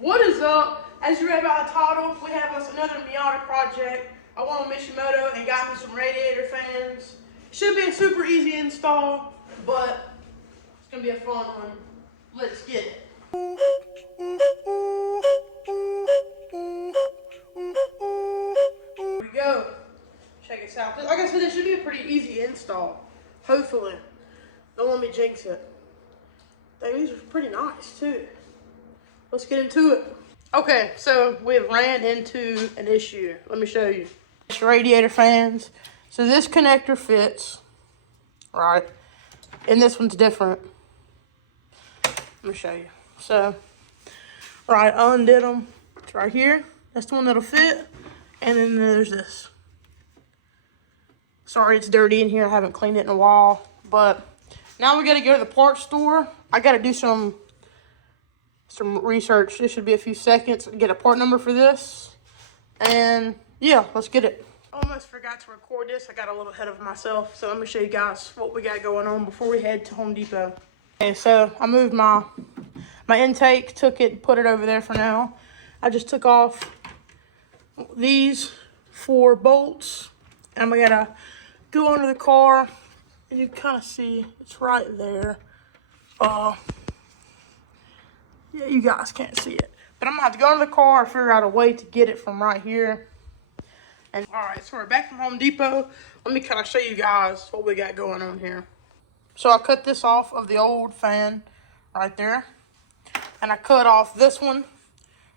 What is up? As you read about the title, we have us another Miata project. I went on Mishimoto and got me some radiator fans. Should be a super easy install, but it's gonna be a fun one. Let's get it. Here we go. Check this out. Like I said, this should be a pretty easy install. Hopefully. Don't let me jinx it. These are pretty nice too. Let's get into it. Okay, so we've ran into an issue. Let me show you. It's radiator fans. So this connector fits, right? And this one's different. Let me show you. So, right, I undid them. It's right here. That's the one that'll fit. And then there's this. Sorry, it's dirty in here. I haven't cleaned it in a while. But now we gotta go to the parts store. I gotta do some research. This should be a few seconds. Get a part number for this. And yeah, let's get it. Almost forgot to record this. I got a little ahead of myself. So let me show you guys what we got going on before we head to Home Depot. Okay, so I moved my intake, took it, put it over there for now. I just took off these 4 bolts. And we gotta go under the car. And you kind of see it's right there. Yeah, you guys can't see it. But I'm gonna have to go into the car and figure out a way to get it from right here. And all right, so we're back from Home Depot. Let me kind of show you guys what we got going on here. So I cut this off of the old fan right there. And I cut off this one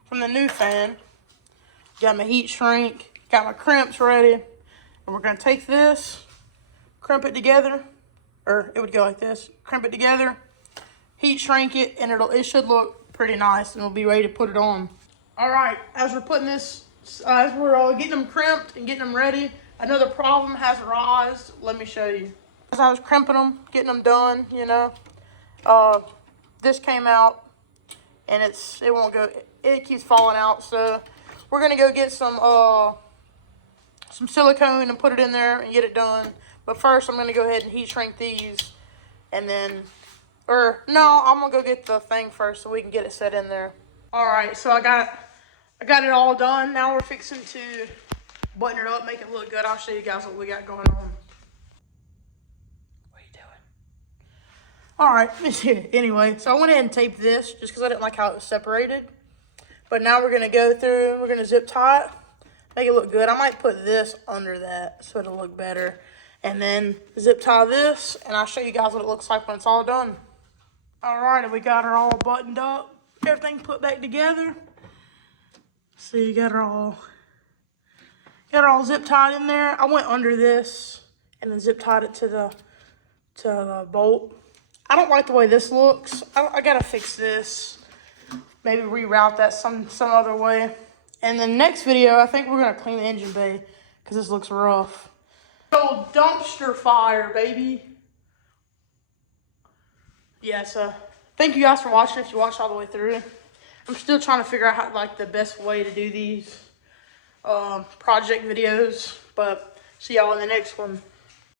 from the new fan. Got my heat shrink, got my crimps ready. And we're gonna take this, crimp it together, or it would go like this, crimp it together, heat shrink it, and it should look pretty nice, and we'll be ready to put it on. All right, as we're putting this, as we're getting them crimped and getting them ready, another problem has arisen. Let me show you. As I was crimping them, getting them done, you know, this came out, and it won't go. It keeps falling out, so we're gonna go get some silicone and put it in there and get it done. But first, I'm gonna go ahead and heat shrink these, and then. Or, no, I'm going to go get the thing first so we can get it set in there. All right, so I got it all done. Now we're fixing to button it up, make it look good. I'll show you guys what we got going on. What are you doing? All right, anyway, so I went ahead and taped this just because I didn't like how it was separated. But now we're going to go through and we're going to zip tie it, make it look good. I might put this under that so it'll look better. And then zip tie this, and I'll show you guys what it looks like when it's all done. All right, we got her all buttoned up. Everything put back together. So you got her all zip tied in there. I went under this and then zip tied it to the bolt. I don't like the way this looks. I gotta fix this. Maybe reroute that some other way. And the next video, I think we're gonna clean the engine bay because this looks rough. Old dumpster fire, baby. Yeah, so thank you guys for watching if you watched all the way through. I'm still trying to figure out how, like, the best way to do these project videos, but see y'all in the next one.